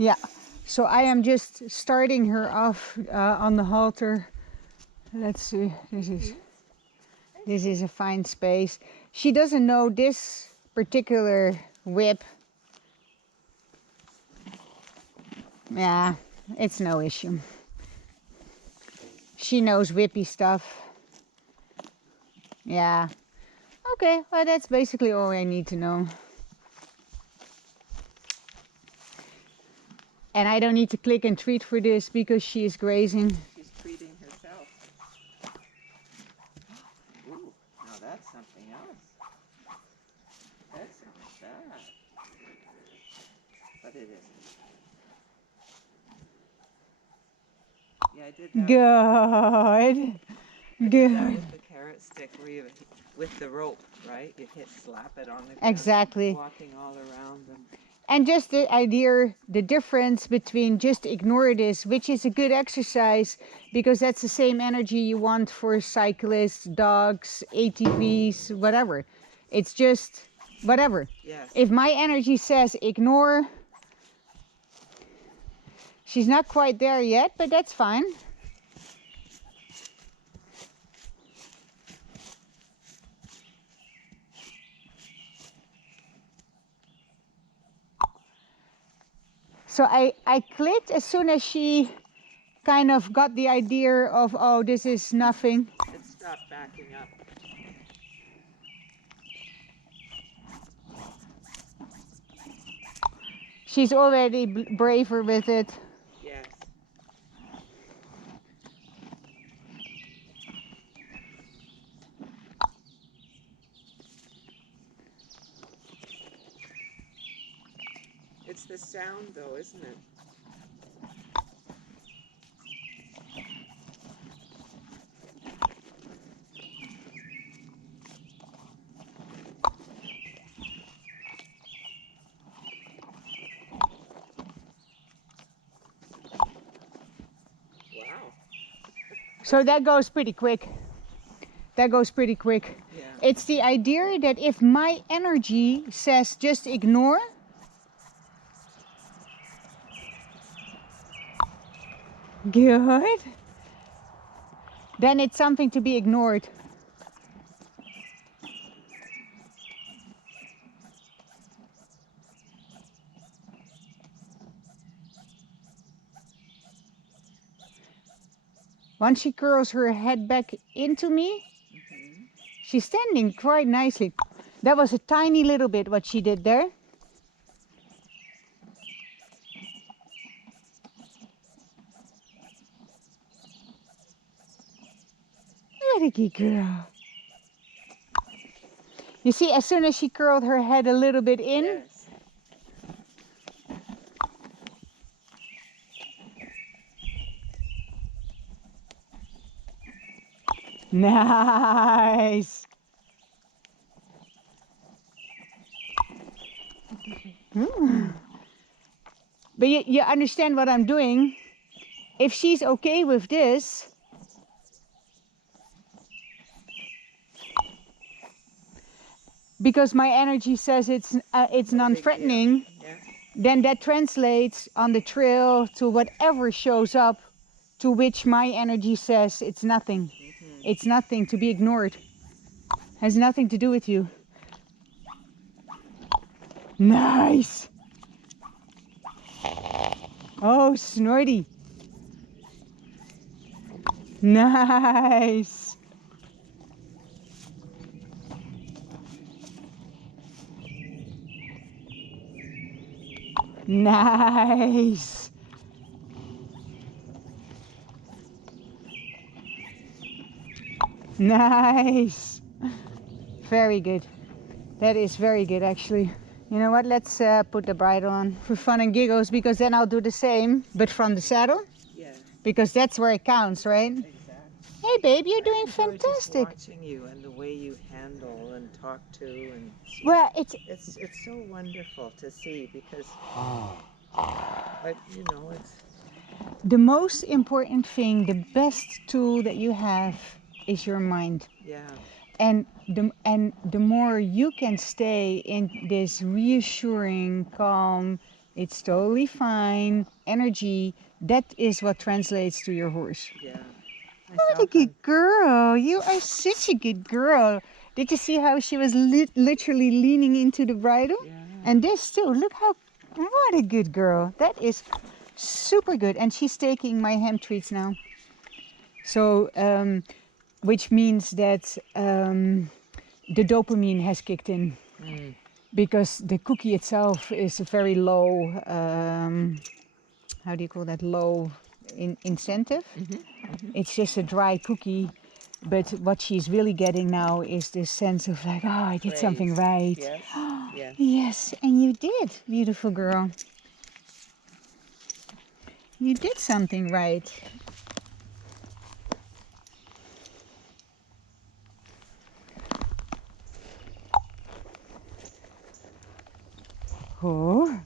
Yeah, so I am just starting her off on the halter. Let's see, this is a fine space. She doesn't know this particular whip. Yeah, it's no issue. She knows whippy stuff. Yeah. Okay, well that's basically all I need to know. And I don't need to click and treat for this because she is grazing. She's treating herself. Ooh, now that's something else. That's not bad. But it isn't. Yeah, I did that. Good. I did Good. that with the carrot stick where you, with the rope, right? You slap it on the ground. Exactly. Walking all around them. And just the idea, the difference between just ignore this, which is a good exercise because that's the same energy you want for cyclists, dogs, ATVs, whatever. It's just whatever. Yes. If my energy says ignore, she's not quite there yet, but that's fine. So I clicked as soon as she kind of got the idea of, oh, this is nothing. It stopped backing up. She's already braver with it. Yes. It's the sound though, isn't it? Wow. So that goes pretty quick. That goes pretty quick. Yeah. It's the idea that if my energy says just ignore, good, then it's something to be ignored. Once she curls her head back into me, she's standing quite nicely. That was a tiny little bit what she did there. Very good girl. You see, as soon as she curled her head a little bit in, Yes. nice. But you understand what I'm doing. If she's okay with this, because my energy says it's non-threatening, Yes. then that translates on the trail to whatever shows up, to which my energy says it's nothing. It's nothing to be ignored. Has nothing to do with you. Nice. Oh, Snorty. Nice. Nice. Nice. Very good. That is very good, actually. You know what? Let's put the bridle on for fun and giggles, because then I'll do the same, but from the saddle. Yeah. Because that's where it counts, right? Exactly. Hey, babe, you're doing enjoy just fantastic. watching you and the way you handle and talk to, and Well, it's so wonderful to see, because you know, it's the most important thing, the best tool that you have is your mind. yeah. And the more you can stay in this reassuring, calm, It's totally fine. Energy, that is what translates to your horse. Yeah. What a good girl. You are such a good girl. Did you see how she was literally leaning into the bridle? Yeah. And this too. Look how, what a good girl. That is super good. And she's taking my ham treats now. So, which means that the dopamine has kicked in. Mm. Because the cookie itself is a very low, how do you call that, low incentive. It's just a dry cookie, but what she's really getting now is this sense of like, oh, I did something right. Yes. Yes. Yes, and you did, beautiful girl. You did something right. Oh.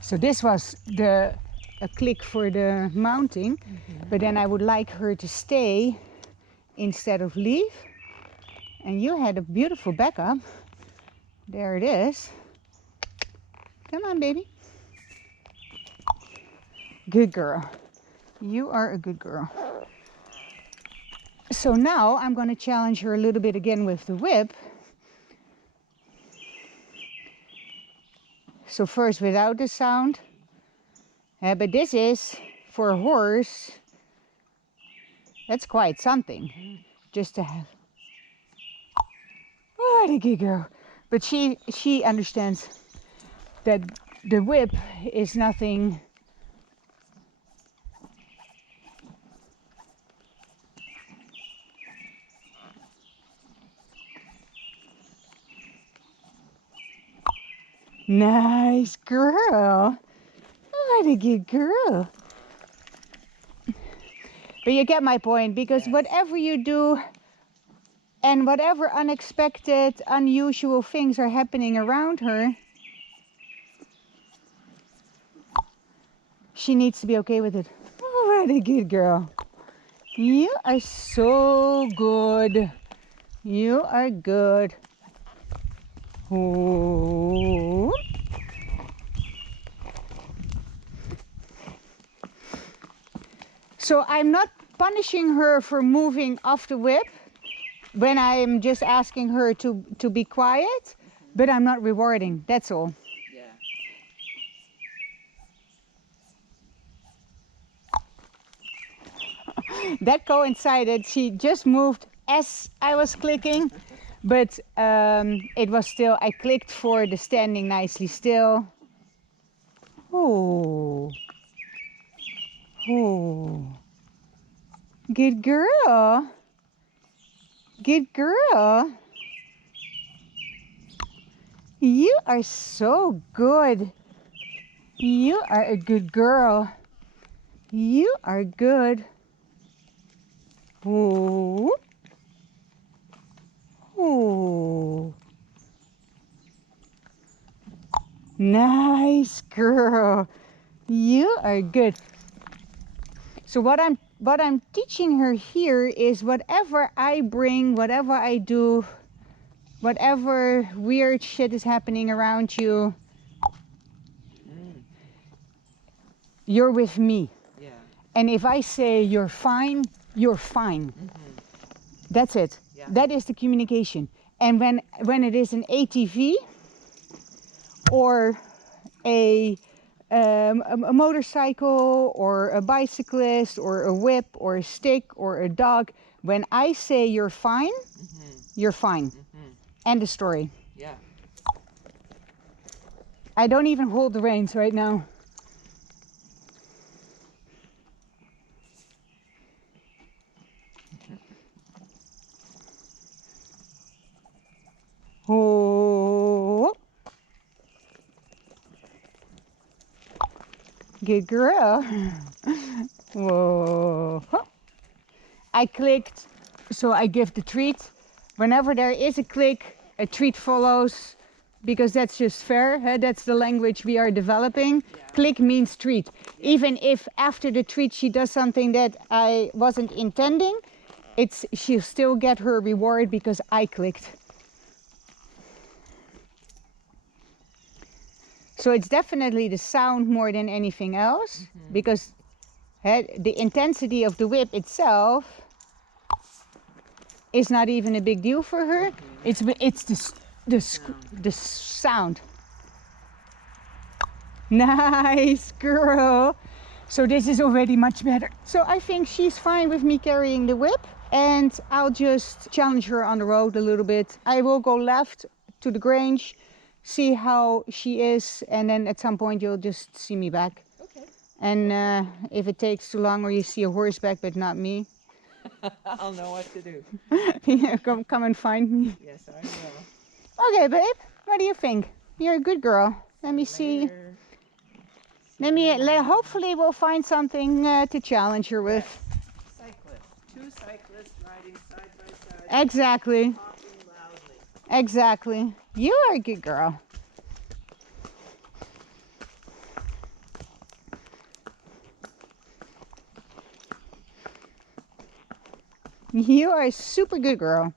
So this was a click for the mounting, but then I would like her to stay instead of leave. And you had a beautiful backup. There it is. Come on, baby. Good girl. You are a good girl. So now I'm going to challenge her a little bit again with the whip. So first without the sound. But this is, for a horse, that's quite something. Just to have. What a good girl. But she understands that the whip is nothing. Nice girl. What a good girl. But you get my point, because whatever you do and whatever unexpected, unusual things are happening around her, she needs to be okay with it. What a good girl. You are so good. You are good. Oh. So I'm not punishing her for moving off the whip when I'm just asking her to be quiet, but I'm not rewarding, that's all. Yeah. That coincided. She just moved as I was clicking, but it was still, I clicked for the standing nicely still. Oh. Oh. Good girl. Good girl. You are so good. You are a good girl. You are good. Oh. Oh. Nice girl. You are good. So what I'm teaching her here is whatever I bring, whatever I do, whatever weird shit is happening around you, you're with me. Yeah. And if I say you're fine, you're fine. That's it. Yeah. That is the communication. And when it is an ATV or a motorcycle or a bicyclist or a whip or a stick or a dog, when I say you're fine, you're fine. End of story. Yeah. I don't even hold the reins right now. Oh, good girl. Whoa. I clicked, so I give the treat. Whenever there is a click, a treat follows, because that's just fair. That's the language we are developing. Yeah. Click means treat. Yeah. Even if after the treat she does something that I wasn't intending, she'll still get her reward because I clicked. So it's definitely the sound more than anything else, because the intensity of the whip itself is not even a big deal for her. It's the sound. Nice girl. So this is already much better. So I think she's fine with me carrying the whip, and I'll just challenge her on the road a little bit. I will go left to the Grange, see how she is, and then at some point you'll just see me back. Okay. And if it takes too long or you see a horseback but not me, I'll know what to do. yeah, come and find me. Yes, I will. Okay, babe, what do you think? You're a good girl. Let me see. Later. Hopefully we'll find something to challenge her with. Yes. Cyclists. Two cyclists riding side by side. Exactly. Talking loudly. Exactly. You are a good girl. You are a super good girl.